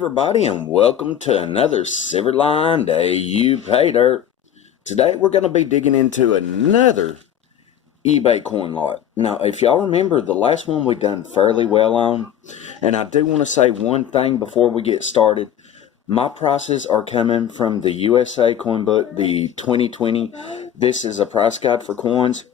everybody, and welcome to another Silverline Day You Pay Dirt. Today we're going to be digging into another eBay coin lot. Now, if y'all remember, the last one we done fairly well on, and I do want to say one thing before we get started. My prices are coming from the USA Coin Book, the 2020. This is a price guide for coins.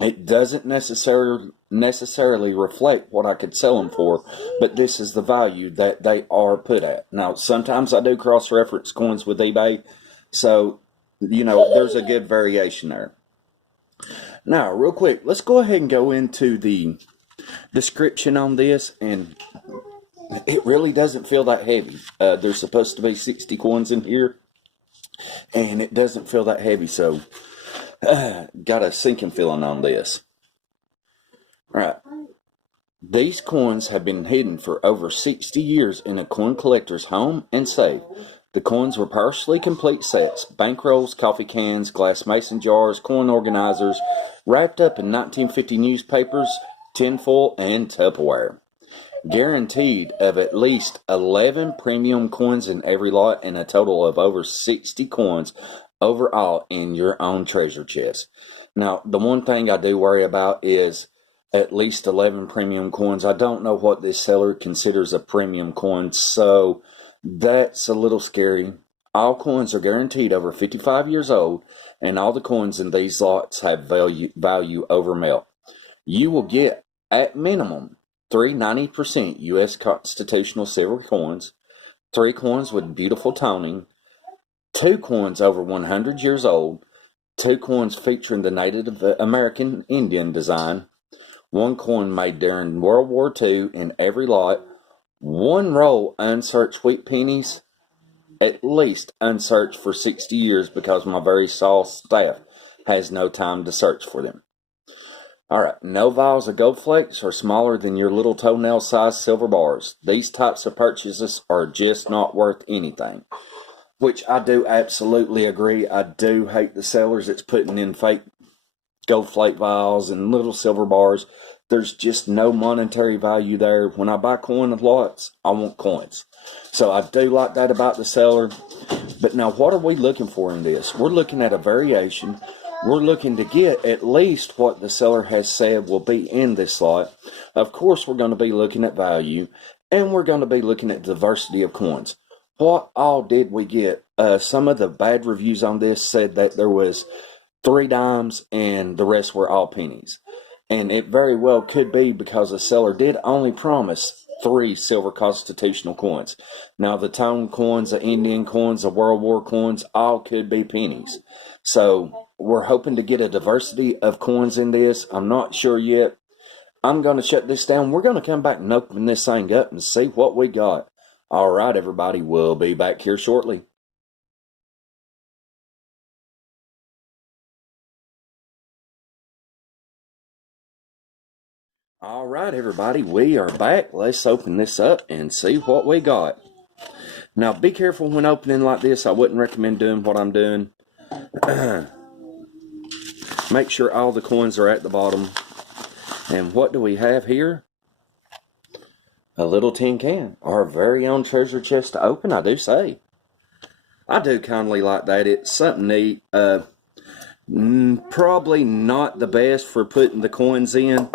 It doesn't necessarily reflect what I could sell them for, but this is the value that they are put at. Now, sometimes I do cross-reference coins with eBay, so, there's a good variation there. Now, real quick, let's go ahead and go into the description on this, and it really doesn't feel that heavy. There's supposed to be 60 coins in here, and it doesn't feel that heavy, so got a sinking feeling on this. Right. These coins have been hidden for over 60 years in a coin collector's home and safe. The coins were partially complete sets, bankrolls, coffee cans, glass mason jars, coin organizers, wrapped up in 1950 newspapers, tinfoil, and Tupperware. Guaranteed of at least 11 premium coins in every lot and a total of over 60 coins overall in your own treasure chest. Now, the one thing I do worry about is at least 11 premium coins. I don't know what this seller considers a premium coin, so that's a little scary. All coins are guaranteed over 55 years old, and all the coins in these lots have value over melt. You will get, at minimum, 3 90% U.S. constitutional silver coins, 3 coins with beautiful toning, 2 coins over 100 years old, 2 coins featuring the Native American Indian design, 1 coin made during World War II in every lot, 1 roll unsearched wheat pennies, at least unsearched for 60 years because my very small staff has no time to search for them. Alright, no vials of gold flakes are smaller than your little toenail sized silver bars. These types of purchases are just not worth anything. Which I do absolutely agree. I do hate the sellers that's putting in fake gold flake vials and little silver bars. There's just no monetary value there. When I buy coin lots, I want coins. So I do like that about the seller. But now, what are we looking for in this? We're looking at a variation. We're looking to get at least what the seller has said will be in this lot. Of course, we're going to be looking at value, and we're going to be looking at diversity of coins. What all did we get? Some of the bad reviews on this said that there was 3 dimes and the rest were all pennies. And it very well could be because the seller did only promise 3 silver constitutional coins. Now, the tone coins, the Indian coins, the World War coins, all could be pennies. So we're hoping to get a diversity of coins in this. I'm not sure yet. I'm going to shut this down. We're going to come back and open this thing up and see what we got. All right, everybody, we'll be back here shortly. All right, everybody, we are back. Let's open this up and see what we got. Now, be careful when opening like this. I wouldn't recommend doing what I'm doing. Make sure all the coins are at the bottom. And what do we have here? A little tin can. Our very own treasure chest to open, I do say. I do kindly like that. It's something neat. Probably not the best for putting the coins in.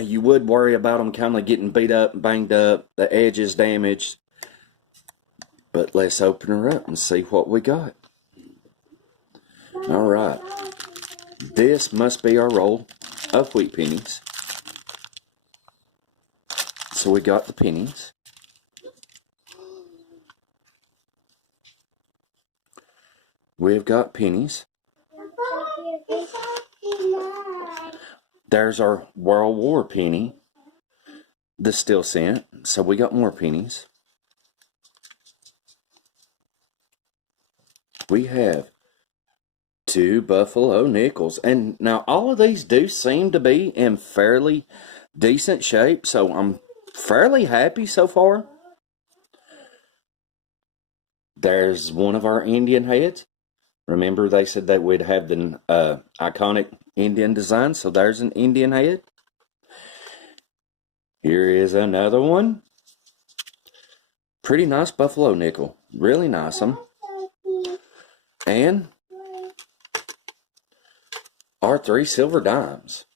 You would worry about them kind of getting beat up and banged up, the edges damaged. But let's open her up and see what we got. Alright. This must be our roll of wheat pennies. So we got the pennies. We've got pennies. There's our World War penny, the steel cent. So we got more pennies. We have 2 buffalo nickels. And now all of these do seem to be in fairly decent shape. So I'm fairly happy so far. There's one of our Indian heads. Remember, they said that we'd have the iconic Indian design, so there's an Indian head. Here is another one. Pretty nice buffalo nickel. Really nice one. And our 3 silver dimes.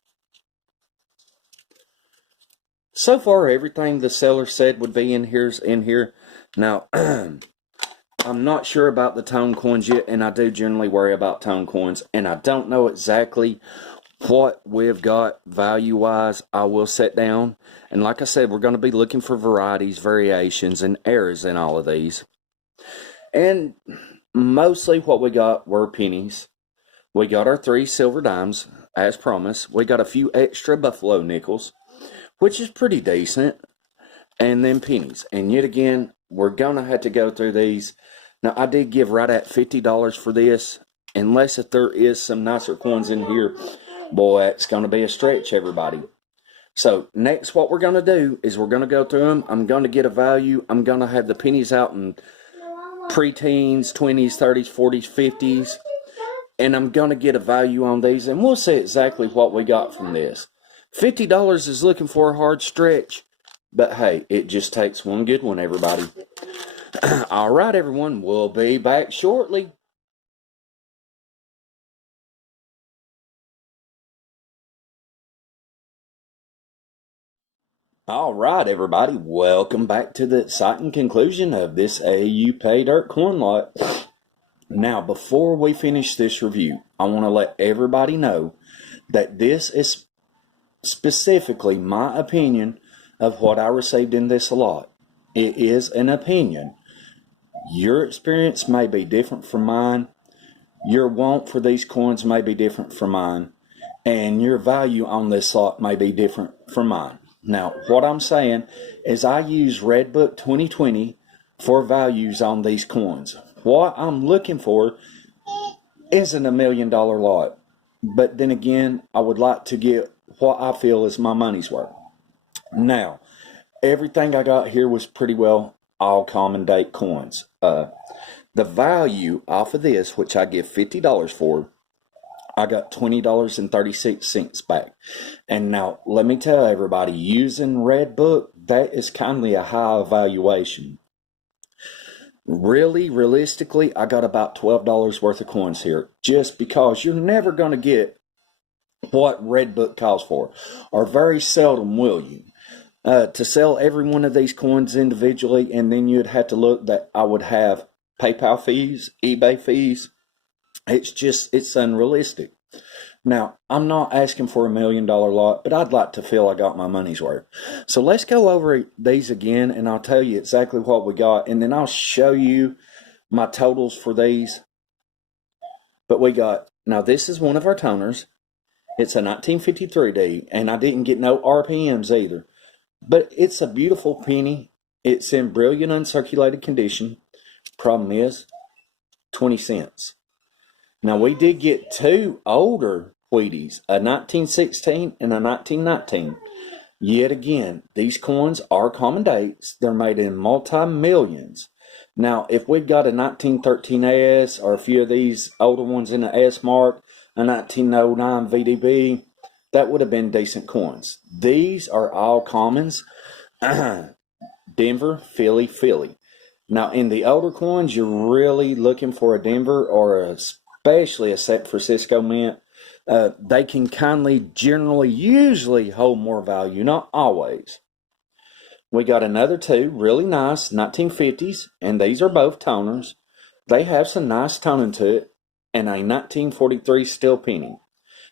So far, everything the seller said would be in here's in here. Now, I'm not sure about the tone coins yet, and I do generally worry about tone coins, and I don't know exactly what we've got value-wise. I will sit down, and like I said, we're going to be looking for varieties, variations, and errors in all of these. And mostly what we got were pennies. We got our 3 silver dimes, as promised. We got a few extra buffalo nickels, which is pretty decent, and then pennies. And yet again, we're going to have to go through these. Now, I did give right at $50 for this, unless if there is some nicer coins in here. Boy, it's going to be a stretch, everybody. So, next what we're going to do is we're going to go through them. I'm going to get a value. I'm going to have the pennies out in pre-teens, 20s, 30s, 40s, 50s. And I'm going to get a value on these, and we'll see exactly what we got from this. $50 is looking for a hard stretch, but hey, it just takes one good one, everybody. All right, everyone, we'll be back shortly. All right, everybody, welcome back to the exciting conclusion of this AU Pay Dirt coin lot. Now, before we finish this review, I want to let everybody know that this is specifically my opinion of what I received in this lot. It is an opinion. Your experience may be different from mine. Your want for these coins may be different from mine. And your value on this lot may be different from mine. Now, what I'm saying is I use Redbook 2020 for values on these coins. What I'm looking for isn't $1 million lot. But then again, I would like to get what I feel is my money's worth. Now, everything I got here was pretty well all common date coins. The value off of this, which I give $50 for, I got $20.36 back. And now, let me tell everybody, using Redbook, that is kindly a high evaluation. Really, realistically, I got about $12 worth of coins here, just because you're never going to get what Redbook calls for, or very seldom will you. To sell every one of these coins individually, and then you'd have to look that I would have PayPal fees, eBay fees. It's unrealistic. Now, I'm not asking for $1 million lot, but I'd like to feel I got my money's worth. So let's go over these again, and I'll tell you exactly what we got, and then I'll show you my totals for these. But we got, now this is one of our toners. It's a 1953D, and I didn't get no RPMs either. But it's a beautiful penny. It's in brilliant uncirculated condition. Problem is, 20 cents. Now, we did get 2 older Wheaties, a 1916 and a 1919. Yet again, these coins are common dates. They're made in multi-millions. Now, if we'd got a 1913 S or a few of these older ones in the S mark, a 1909 VDB, that would have been decent coins. These are all commons. Denver, Philly, Philly. Now, in the older coins, you're really looking for a Denver or especially a San Francisco mint. They can generally, usually hold more value, not always. We got another 2 really nice 1950s, and these are both toners. They have some nice toning to it, and a 1943 steel penny.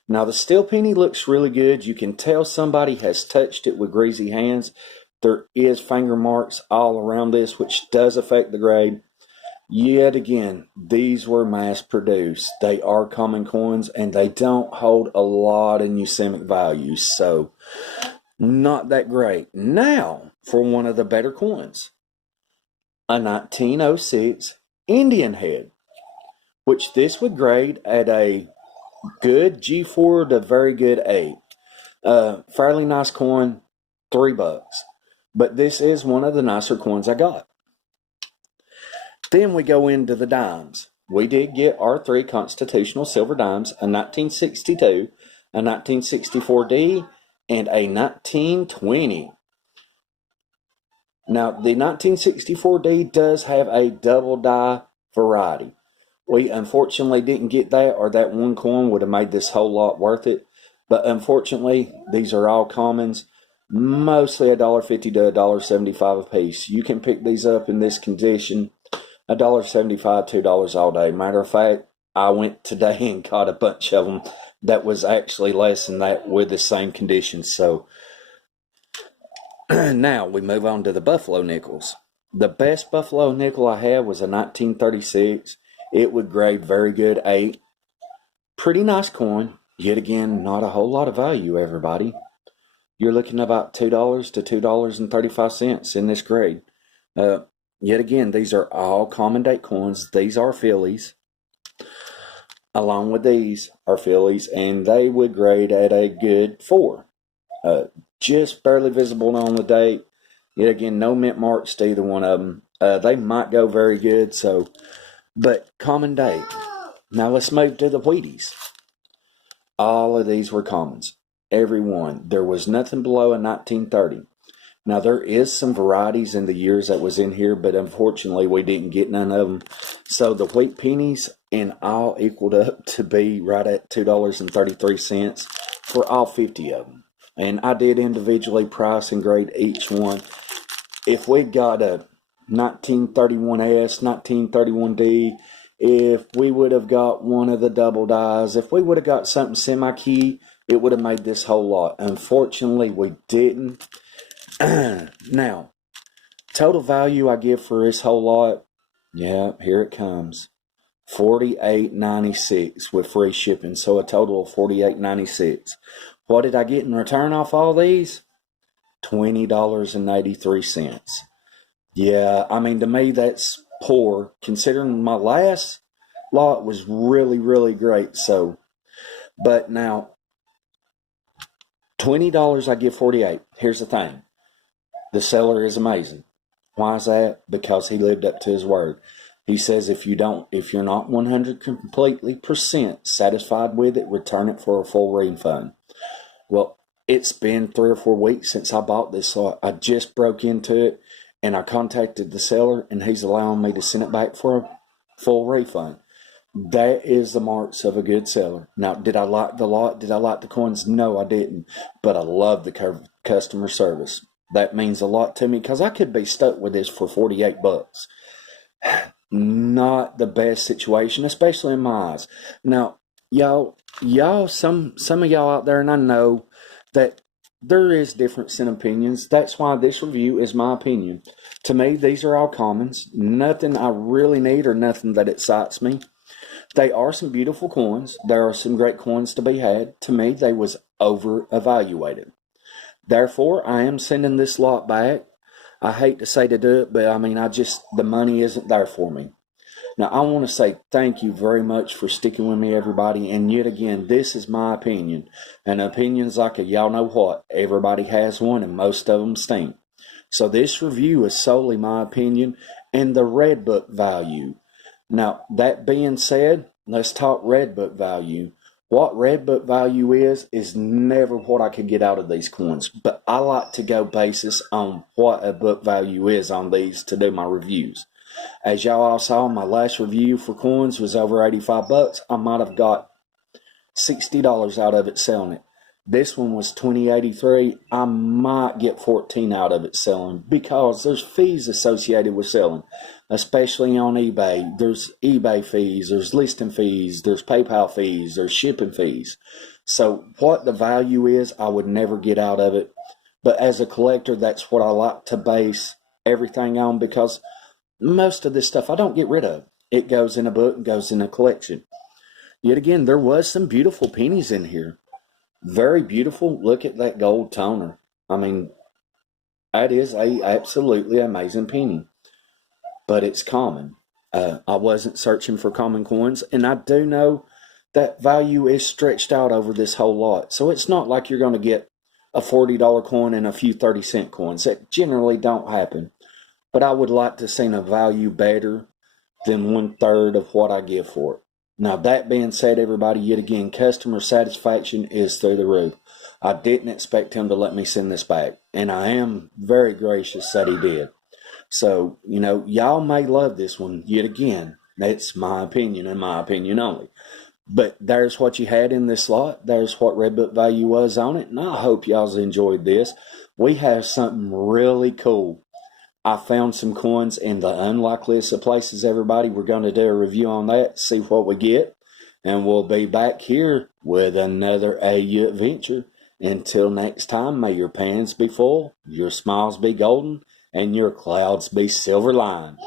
Now, the steel penny looks really good. You can tell somebody has touched it with greasy hands. There is finger marks all around this, which does affect the grade. Yet again, these were mass produced. They are common coins, and they don't hold a lot of numismatic value, so not that great. Now, for one of the better coins, a 1906 Indian head, which this would grade at a good G4 to very good 8. Fairly nice coin, $3. But this is one of the nicer coins I got. Then we go into the dimes. We did get our 3 constitutional silver dimes, a 1962, a 1964D, and a 1920. Now, the 1964D does have a double die variety. We unfortunately didn't get that, or that one coin would have made this whole lot worth it. But unfortunately, these are all commons, mostly $1.50 to $1.75 a piece. You can pick these up in this condition, $1.75, $2 all day. Matter of fact, I went today and got a bunch of them that was actually less than that with the same conditions. So now we move on to the Buffalo nickels. The best Buffalo nickel I had was a 1936. It would grade very good, 8. Pretty nice coin. Yet again, not a whole lot of value, everybody. You're looking about $2 to $2.35 in this grade. Yet again, these are all common date coins. These are fillies. Along with these are fillies, and they would grade at a good 4. Just barely visible on the date. Yet again, no mint marks to either one of them. They might go very good, but common date. Now let's move to the Wheaties. All of these were commons. Every one. There was nothing below a 1930. Now there is some varieties in the years that was in here, but unfortunately we didn't get none of them. So the wheat pennies in all equaled up to be right at $2.33 for all 50 of them. And I did individually price and grade each one. If we got a 1931S, 1931D, if we would have got one of the double dies, if we would have got something semi-key, it would have made this whole lot. Unfortunately, we didn't. Now, total value I give for this whole lot, yeah, here it comes. $48.96 with free shipping, so a total of $48.96. What did I get in return off all these? $20.83. Yeah, I mean, to me, that's poor, considering my last lot was really, really great. So, but now, $20, I give $48. Here's the thing. The seller is amazing. Why is that? Because he lived up to his word. He says if you're not 100% completely satisfied with it, return it for a full refund. Well, it's been 3 or 4 weeks since I bought this, so I just broke into it, and I contacted the seller, and he's allowing me to send it back for a full refund. That is the marks of a good seller. Now, did I like the lot? Did I like the coins? No, I didn't. But I love the customer service. That means a lot to me, because I could be stuck with this for $48. Not the best situation, especially in my eyes. Now, y'all, some of y'all out there, and I know that there is difference in opinions. That's why this review is my opinion. To me, these are all commons. Nothing I really need or nothing that excites me. They are some beautiful coins. There are some great coins to be had. To me, they was over-evaluated. Therefore, I am sending this lot back. I hate to say to do it, but I mean, the money isn't there for me. Now, I want to say thank you very much for sticking with me, everybody. And yet again, this is my opinion. And opinions like y'all know what. Everybody has one, and most of them stink. So this review is solely my opinion and the Redbook value. Now, that being said, let's talk Redbook value. What Redbook value is never what I could get out of these coins. But I like to go basis on what a book value is on these to do my reviews. As y'all all saw, my last review for coins was over $85. I might have got $60 out of it selling it. This one was $20.83. I might get $14 out of it selling, because there's fees associated with selling, especially on eBay. There's eBay fees, there's listing fees, there's PayPal fees, there's shipping fees. So what the value is, I would never get out of it. But as a collector, that's what I like to base everything on, because most of this stuff I don't get rid of. It goes in a book and goes in a collection. Yet again, there was some beautiful pennies in here. Very beautiful. Look at that gold toner. I mean, that is a absolutely amazing penny. But it's common. I wasn't searching for common coins, and I do know that value is stretched out over this whole lot. So it's not like you're going to get a $40 coin and a few 30-cent coins. That generally don't happen. But I would like to see a value better than 1/3 of what I give for it. Now, that being said, everybody, yet again, customer satisfaction is through the roof. I didn't expect him to let me send this back, and I am very gracious that he did. So, y'all may love this one yet again. That's my opinion and my opinion only. But there's what you had in this lot. There's what Redbook value was on it. And I hope y'all's enjoyed this. We have something really cool. I found some coins in the unlikeliest of places, everybody. We're going to do a review on that, see what we get. And we'll be back here with another AU adventure. Until next time, may your pans be full, your smiles be golden, and your clouds be silver lined.